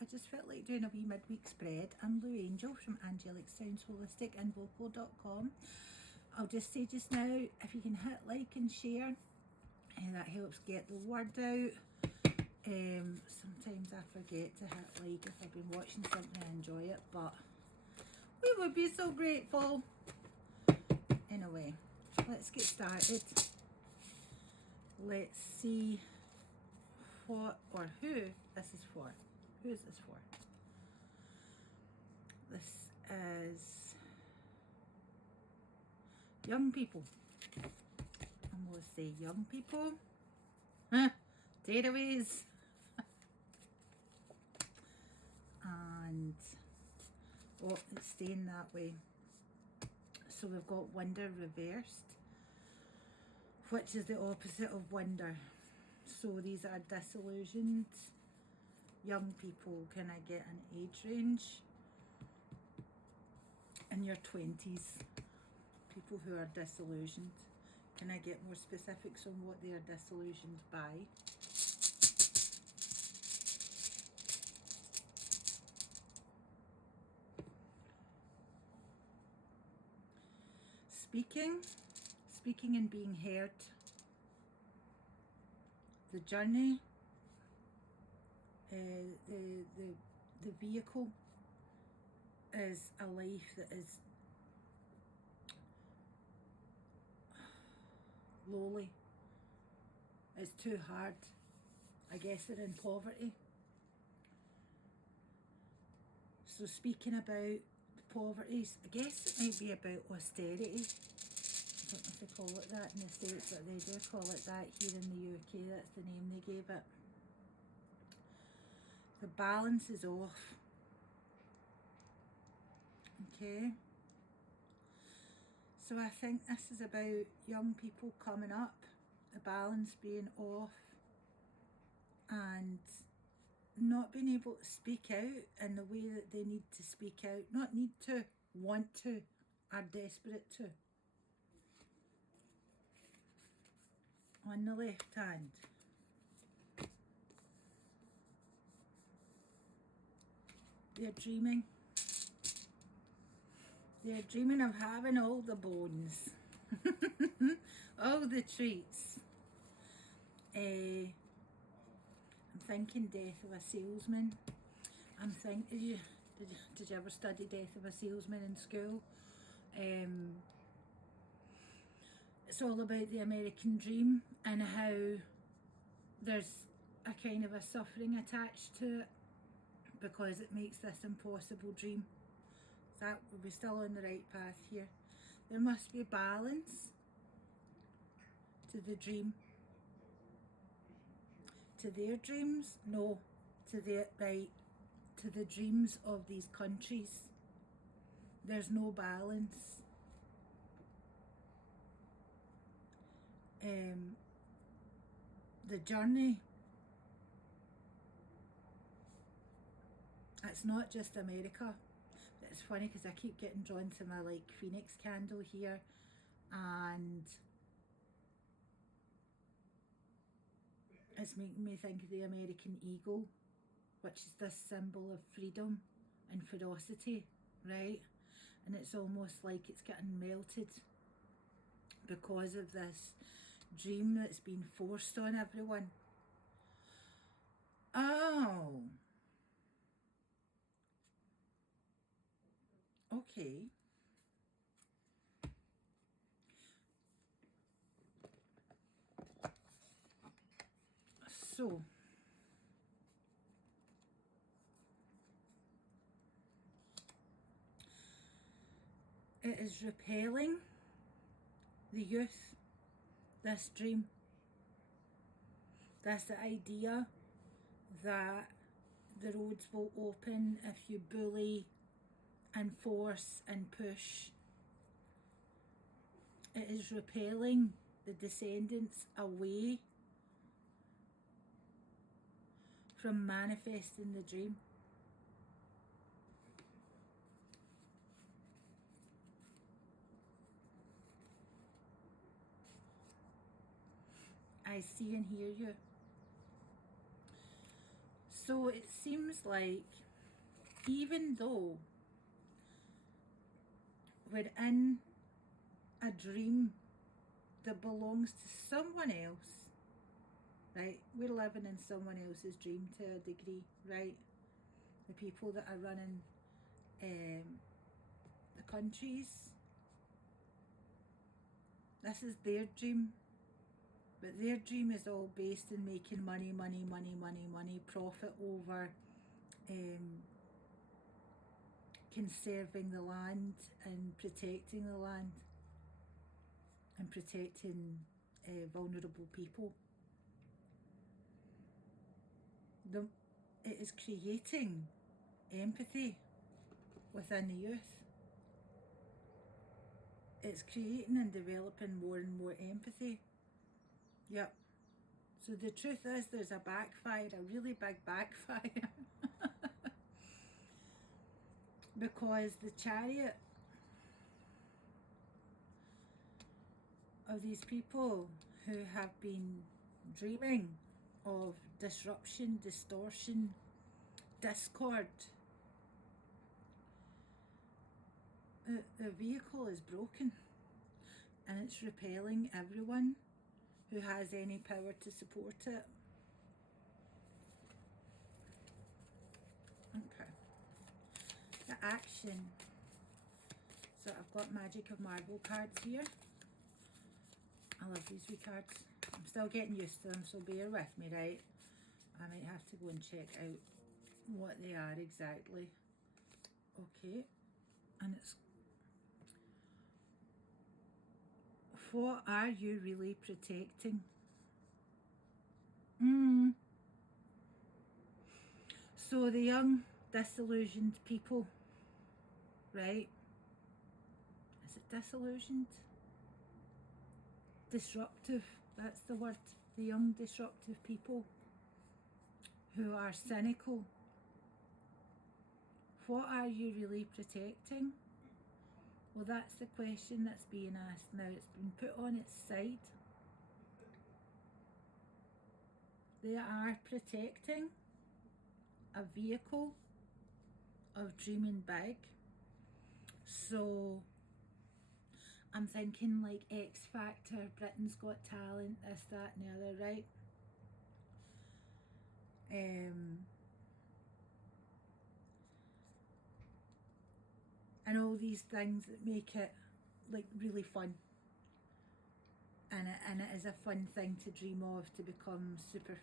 I just felt like doing a wee midweek spread. I'm Lou Angel from Angelic Sounds Holistic and Vocal.com. I'll just say just now, if you can hit like and share, and that helps get the word out. Sometimes I forget to hit like if I've been watching something and enjoy it, but we would be so grateful. Anyway, let's get started. Let's see what or who this is for. Who is this for? This is young people. I'm going to say young people. Takeaways. And it's staying that way. So we've got wonder reversed, which is the opposite of wonder. So these are disillusioned young people. Can I get an age range? In your 20s, people who are disillusioned. Can I get more specifics on what they are disillusioned by? Speaking and being heard. The journey, the vehicle is a life that is lowly. It's too hard. I guess they're in poverty. So speaking about the poverties, I guess it might be about austerity. I don't know if they call it that in the States, but they do call it that here in the UK. That's the name they gave it. The balance is off. Okay. So I think this is about young people coming up, the balance being off, and not being able to speak out in the way that they need to speak out. Not need to, want to, are desperate to. On the left hand, they're dreaming. They're dreaming of having all the bones, all the treats. I'm thinking death of a salesman. I'm thinking, did you ever study death of a salesman in school? It's all about the American dream and how there's a kind of a suffering attached to it because it makes this impossible dream. That would be still on the right path here. There must be balance to the dream. To their dreams? No. To the dreams of these countries. There's no balance. The journey, it's not just America. It's funny because I keep getting drawn to my like phoenix candle here, and it's making me think of the American eagle, which is this symbol of freedom and ferocity, right? And it's almost like it's getting melted because of this dream that's been forced on everyone. Oh. Okay. So, it is repelling the youth, this dream, this idea that the roads will open if you bully and force and push. It is repelling the descendants away from manifesting the dream. I see and hear you. So it seems like even though we're in a dream that belongs to someone else, right? We're living in someone else's dream to a degree, right? The people that are running the countries, this is their dream, but their dream is all based in making money, money, money, money, money, profit over conserving the land and protecting the land and protecting vulnerable people. It is creating empathy within the youth. It's creating and developing more and more empathy. Yep. So the truth is there's a backfire, a really big backfire. Because the chariot of these people who have been dreaming of disruption, distortion, discord, the vehicle is broken and it's repelling everyone who has any power to support it. Okay. The action. So I've got Magic of Marble cards here. I love these wee cards. I'm still getting used to them, so bear with me, right? I might have to go and check out what they are exactly. Okay. And it's, what are you really protecting? So the young, disillusioned people, right? Is it disillusioned? Disruptive, that's the word. The young, disruptive people who are cynical. What are you really protecting? Well, that's the question that's being asked now. It's been put on its side. They are protecting a vehicle of dreaming big. So I'm thinking like X Factor, Britain's Got Talent, this, that and the other, right? And all these things that make it like really fun. And it is a fun thing to dream of, to become super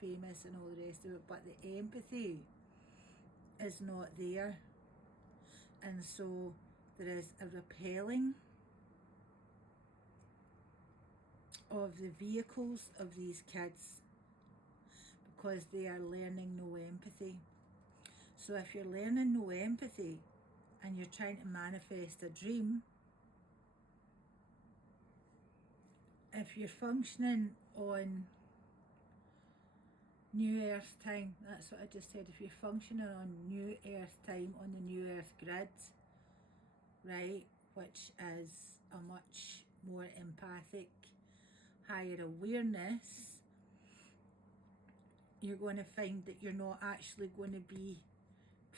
famous and all the rest of it, but the empathy is not there. And so there is a repelling of the vehicles of these kids because they are learning no empathy. So if you're learning no empathy and you're trying to manifest a dream, if you're functioning on New Earth time, that's what I just said, if you're functioning on New Earth time, on the New Earth grid, right, which is a much more empathic, higher awareness, you're going to find that you're not actually going to be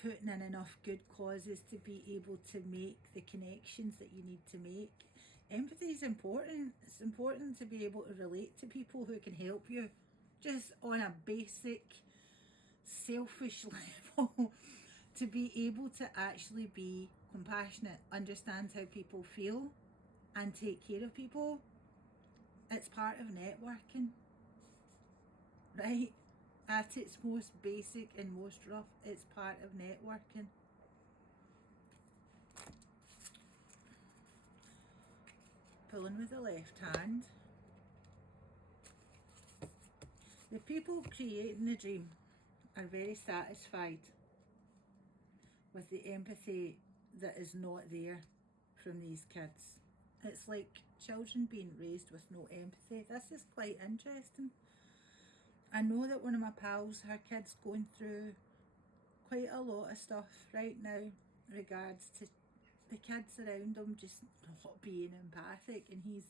putting in enough good causes to be able to make the connections that you need to make. Empathy is important. It's important to be able to relate to people who can help you just on a basic selfish level, to be able to actually be compassionate, understand how people feel and take care of people. It's part of networking, right? At its most basic and most rough, it's part of networking. Pulling with the left hand. The people creating the dream are very satisfied with the empathy that is not there from these kids. It's like children being raised with no empathy. This is quite interesting. I know that one of my pals, her kid's going through quite a lot of stuff right now regards to the kids around him just not being empathic, and he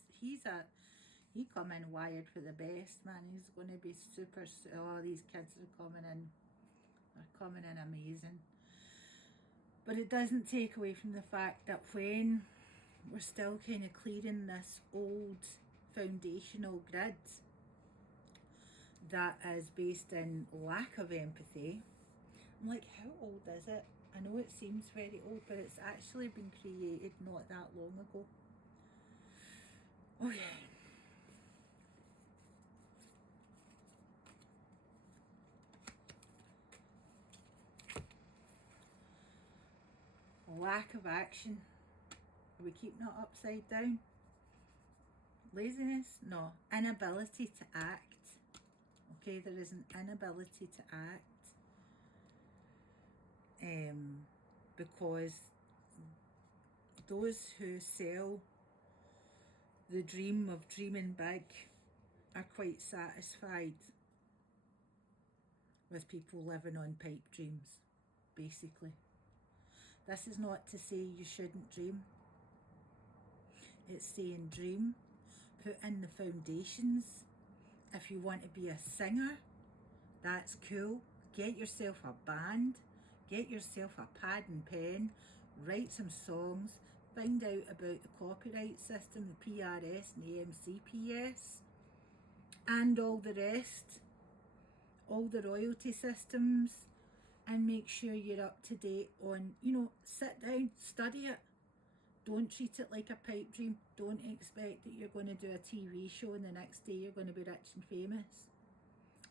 come in wired for the best, man. He's going to be super, oh, these kids are coming in are coming in amazing. But it doesn't take away from the fact that when we're still kind of clearing this old foundational grid that is based in lack of empathy. I'm like, how old is it? I know it seems very old, but it's actually been created not that long ago. Okay. Lack of action. Are we keeping it upside down? Laziness? No. Inability to act. Okay, there is an inability to act. Because those who sell the dream of dreaming big are quite satisfied with people living on pipe dreams, basically. This is not to say you shouldn't dream. It's saying dream, put in the foundations. If you want to be a singer, that's cool. Get yourself a band, get yourself a pad and pen, write some songs, find out about the copyright system, the PRS and the MCPS, and all the rest, all the royalty systems, and make sure you're up to date on, sit down, study it. Don't treat it like a pipe dream. Don't expect that you're going to do a TV show and the next day you're going to be rich and famous.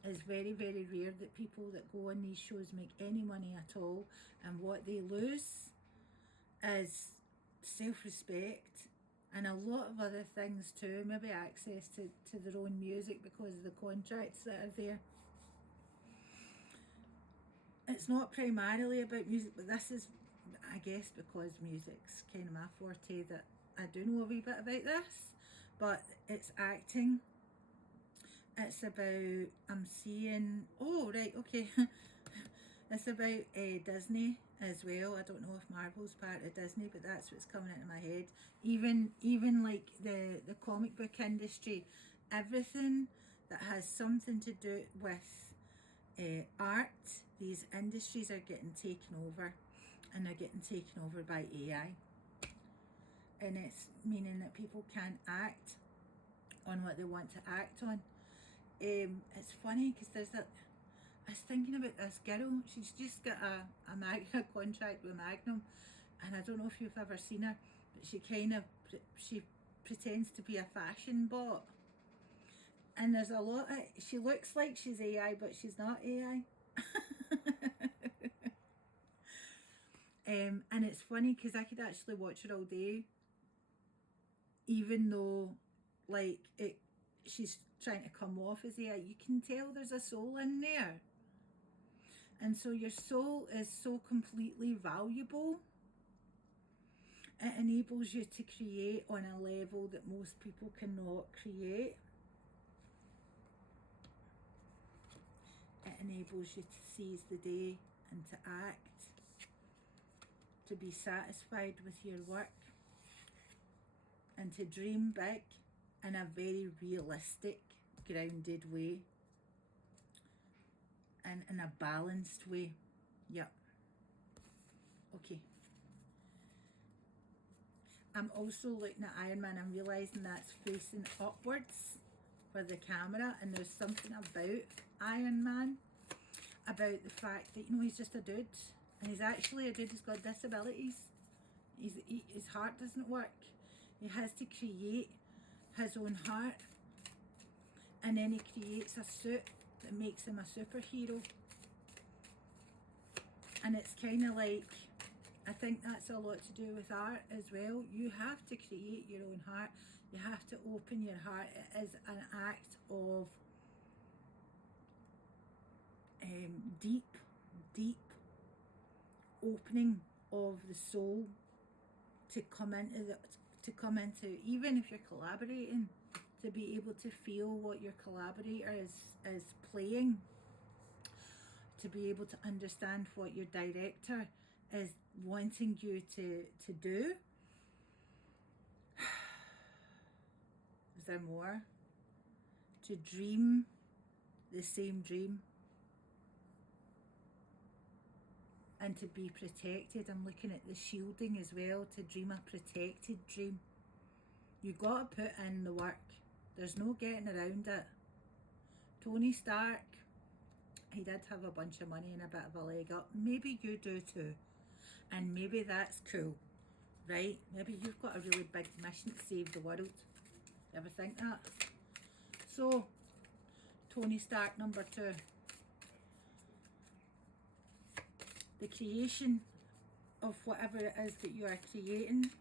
It's very, very rare that people that go on these shows make any money at all, and what they lose is self-respect and a lot of other things too, maybe access to their own music because of the contracts that are there. It's not primarily about music, but this is, I guess, because music's kind of my forte, that I do know a wee bit about this, but it's acting. It's about, I'm seeing, oh right, okay, it's about Disney as well. I don't know if Marvel's part of Disney, but that's what's coming into my head. Even like the comic book industry, everything that has something to do with art, these industries are getting taken over, and they're getting taken over by AI. And it's meaning that people can't act on what they want to act on. It's funny because I was thinking about this girl. She's just got a contract with Magnum, and I don't know if you've ever seen her, but she pretends to be a fashion bot. And there's a lot of, she looks like she's AI, but she's not AI. And it's funny because I could actually watch her all day, even though she's trying to come off as AI. You can tell there's a soul in there. And so your soul is so completely valuable. It enables you to create on a level that most people cannot create. It enables you to seize the day and to act, to be satisfied with your work, and to dream big in a very realistic, grounded way, and in a balanced way. Yep. Okay. I'm also looking at Iron Man. I'm realising that's facing upwards for the camera, and there's something about Iron Man, about the fact that, he's just a dude, and he's actually a dude who's got disabilities. His heart doesn't work. He has to create his own heart, and then he creates a suit that makes him a superhero. And it's kind of like, I think that's a lot to do with art as well. You have to create your own heart. You have to open your heart. It is an act of deep opening of the soul to come into, even if you're collaborating, to be able to feel what your collaborator is playing, to be able to understand what your director is wanting you to do. Is there more? To dream the same dream. and to be protected. I'm looking at the shielding as well, to dream a protected dream. You got to put in the work. There's no getting around it. Tony Stark, he did have a bunch of money and a bit of a leg up. Maybe you do too. And maybe that's cool, right? Maybe you've got a really big mission to save the world. You ever think that? So, Tony Stark number 2. The creation of whatever it is that you are creating.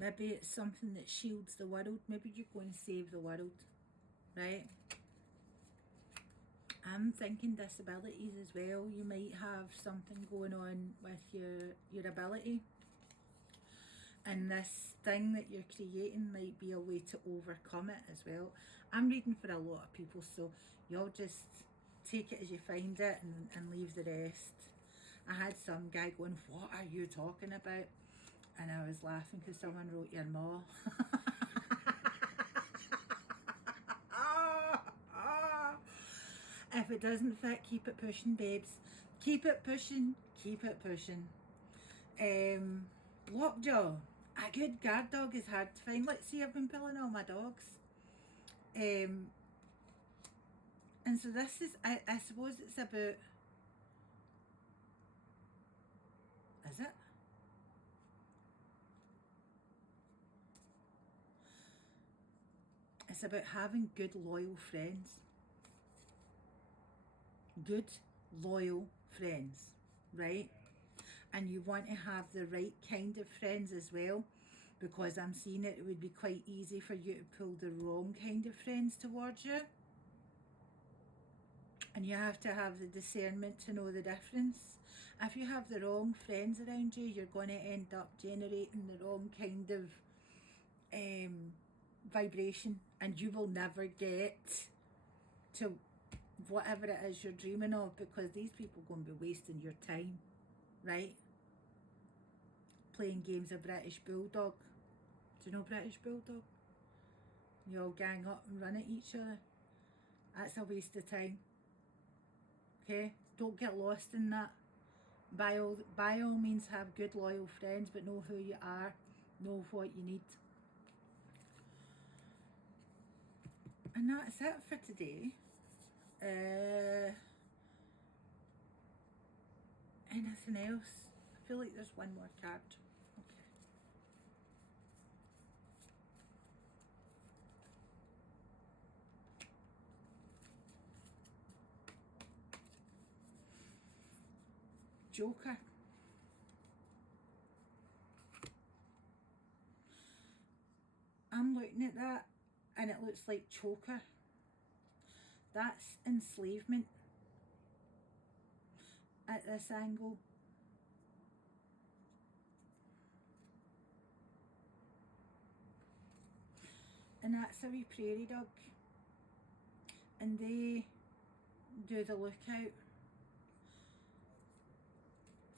Maybe it's something that shields the world. Maybe you're going to save the world, right? I'm thinking disabilities as well. You might have something going on with your ability. And this thing that you're creating might be a way to overcome it as well. I'm reading for a lot of people, so y'all just take it as you find it and leave the rest. I had some guy going, "What are you talking about?" And I was laughing because someone wrote your ma. If it doesn't fit, keep it pushing, babes. Keep it pushing, keep it pushing. Lockjaw. A good guard dog is hard to find. Let's see, I've been pulling all my dogs. And so this is, I suppose it's about, is it? It's about having good, loyal friends. Good, loyal friends, right? And you want to have the right kind of friends as well, because I'm seeing it would be quite easy for you to pull the wrong kind of friends towards you. And you have to have the discernment to know the difference. If you have the wrong friends around you, you're going to end up generating the wrong kind of vibration, and you will never get to whatever it is you're dreaming of, because these people are going to be wasting your time, right? Playing games of British Bulldog. Do you know British Bulldog? You all gang up and run at each other. That's a waste of time. Okay? Don't get lost in that. By all means, have good, loyal friends, but know who you are. Know what you need. And that's it for today. Anything else? I feel like there's one more card. Okay. Joker. I'm looking at that and it looks like choker. That's enslavement at this angle. And that's a wee prairie dog. And they do the lookout.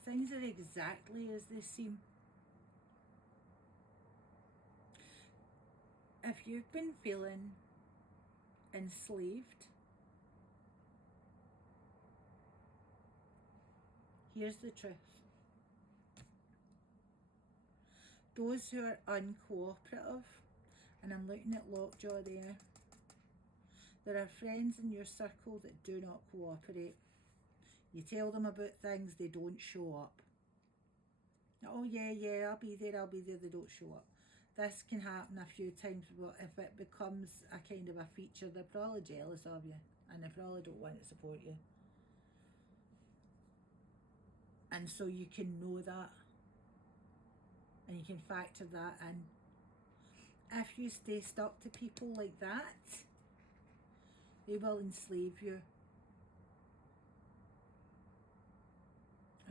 Things are exactly as they seem. If you've been feeling enslaved, here's the truth. Those who are uncooperative, and I'm looking at Lockjaw there are friends in your circle that do not cooperate. You tell them about things, they don't show up. Oh yeah, I'll be there, they don't show up. This can happen a few times, but if it becomes a kind of a feature, they're probably jealous of you and they probably don't want to support you. And so you can know that and you can factor that in. If you stay stuck to people like that, they will enslave you.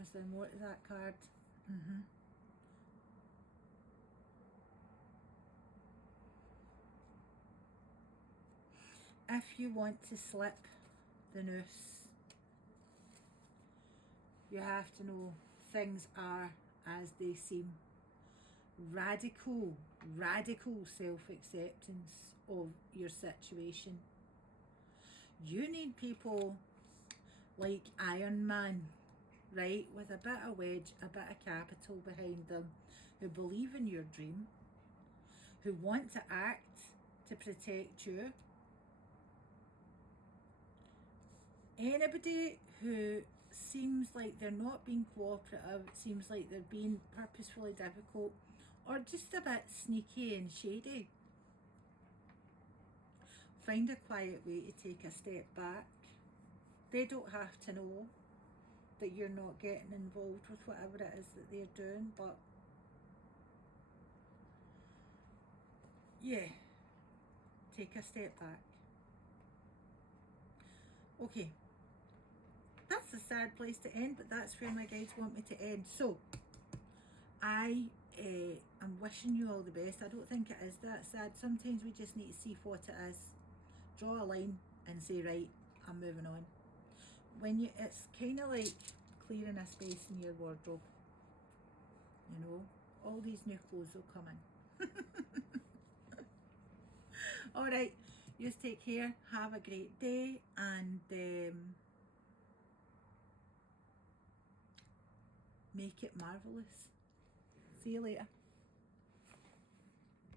Is there more to that card? If you want to slip the noose, you have to know things are as they seem. Radical self-acceptance of your situation. You need people like Iron Man, right, with a bit of wedge, a bit of capital behind them, who believe in your dream, who want to act to protect you. Anybody who seems like they're not being cooperative, seems like they're being purposefully difficult, or just a bit sneaky and shady, find a quiet way to take a step back. They don't have to know that you're not getting involved with whatever it is that they're doing, but yeah, take a step back. Okay, that's a sad place to end, but that's where my guides want me to end. So I am wishing you all the best. I don't think it is that sad. Sometimes we just need to see what it is, draw a line and say, right, I'm moving on. It's kind of like clearing a space in your wardrobe, you know, all these new clothes will come in. All right, you take care, have a great day, and make it marvelous. See you later.